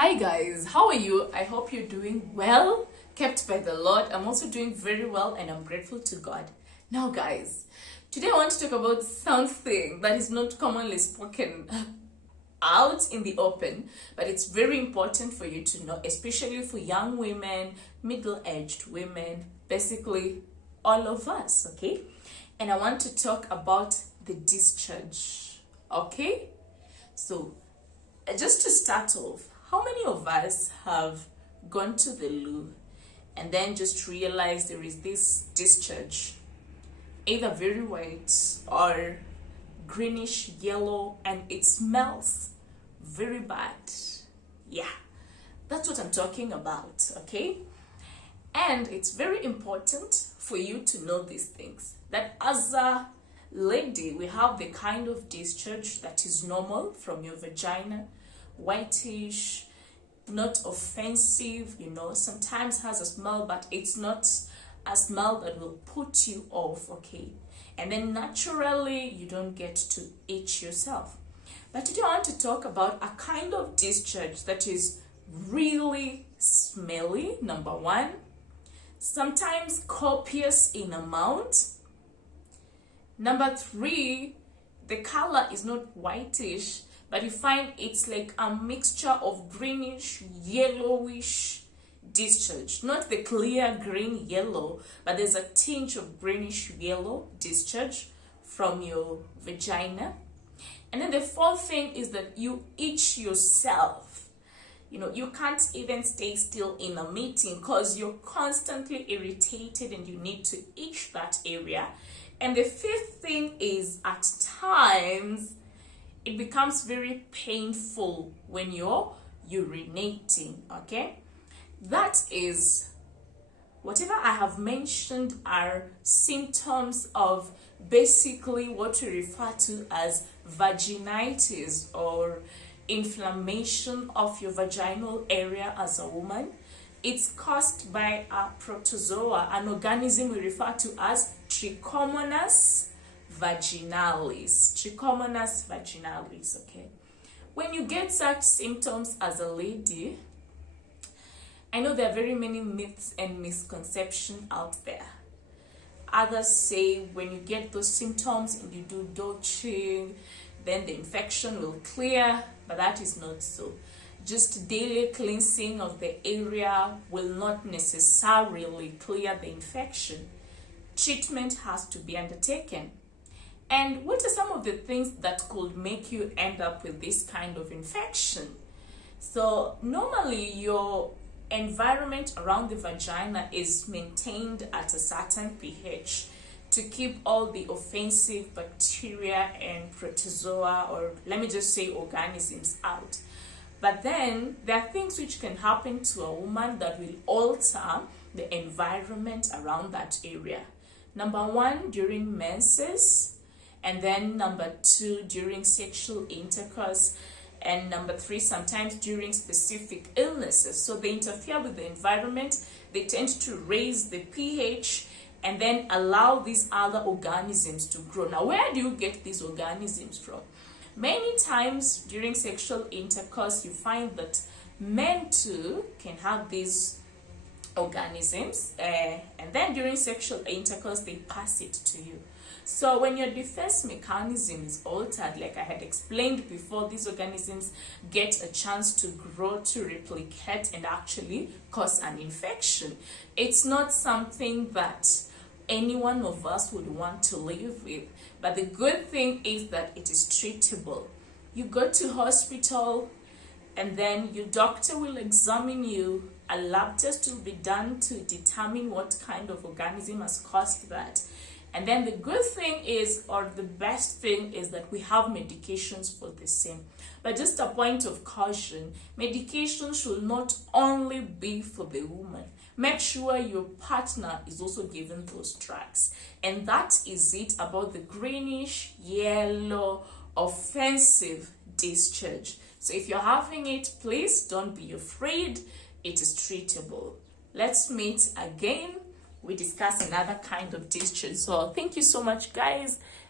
Hi guys, how are you? I hope you're doing well, kept by the Lord. I'm also doing very well and I'm grateful to God. Now guys, today I want to talk about something that is not commonly spoken out in the open, but it's very important for you to know, especially for young women, middle-aged women, basically all of us, okay? And I want to talk about the discharge, okay? So just to start off, how many of us have gone to the loo and then just realized there is this discharge, either very white or greenish yellow, and it smells very bad? Yeah, that's what I'm talking about, okay? And it's very important for you to know these things, that as a lady, we have the kind of discharge that is normal from your vagina, whitish, not offensive, sometimes has a smell, but it's not a smell that will put you off, okay? And then naturally, you don't get to itch yourself. But today I want to talk about a kind of discharge that is really smelly, number one, sometimes copious in amount. Number three, the color is not whitish, but you find it's like a mixture of greenish, yellowish discharge. Not the clear green yellow, but there's a tinge of greenish yellow discharge from your vagina. And then the fourth thing is that you itch yourself. You can't even stay still in a meeting because you're constantly irritated and you need to itch that area. And the fifth thing is, at times, it becomes very painful when you're urinating, okay? That is, whatever I have mentioned are symptoms of basically what we refer to as vaginitis, or inflammation of your vaginal area as a woman. It's caused by a protozoa, an organism we refer to as Trichomonas vaginalis. Trichomonas vaginalis, okay? When you get such symptoms as a lady, I know there are very many myths and misconceptions out there. Others say when you get those symptoms and you do douching, then the infection will clear, but that is not so. Just daily cleansing of the area will not necessarily clear the infection. Treatment has to be undertaken. And what are some of the things that could make you end up with this kind of infection? So normally your environment around the vagina is maintained at a certain pH to keep all the offensive bacteria and protozoa, or let me just say organisms, out. But then there are things which can happen to a woman that will alter the environment around that area. Number one, during menses. And then number two, during sexual intercourse. And number three, sometimes during specific illnesses. So they interfere with the environment. They tend to raise the pH and then allow these other organisms to grow. Now, where do you get these organisms from? Many times during sexual intercourse, you find that men too can have these organisms. And then during sexual intercourse, they pass it to you. So when your defense mechanism is altered, like I had explained before, these organisms get a chance to grow, to replicate, and actually cause an infection. It's not something that any one of us would want to live with. But the good thing is that it is treatable. You go to hospital, and then your doctor will examine you. A lab test will be done to determine what kind of organism has caused that. And then the good thing is, or the best thing is, that we have medications for the same. But just a point of caution, medication should not only be for the woman. Make sure your partner is also given those drugs. And that is it about the greenish, yellow, offensive discharge. So if you're having it, please don't be afraid. It is treatable. Let's meet again. We discuss another kind of discharge. So thank you so much, guys.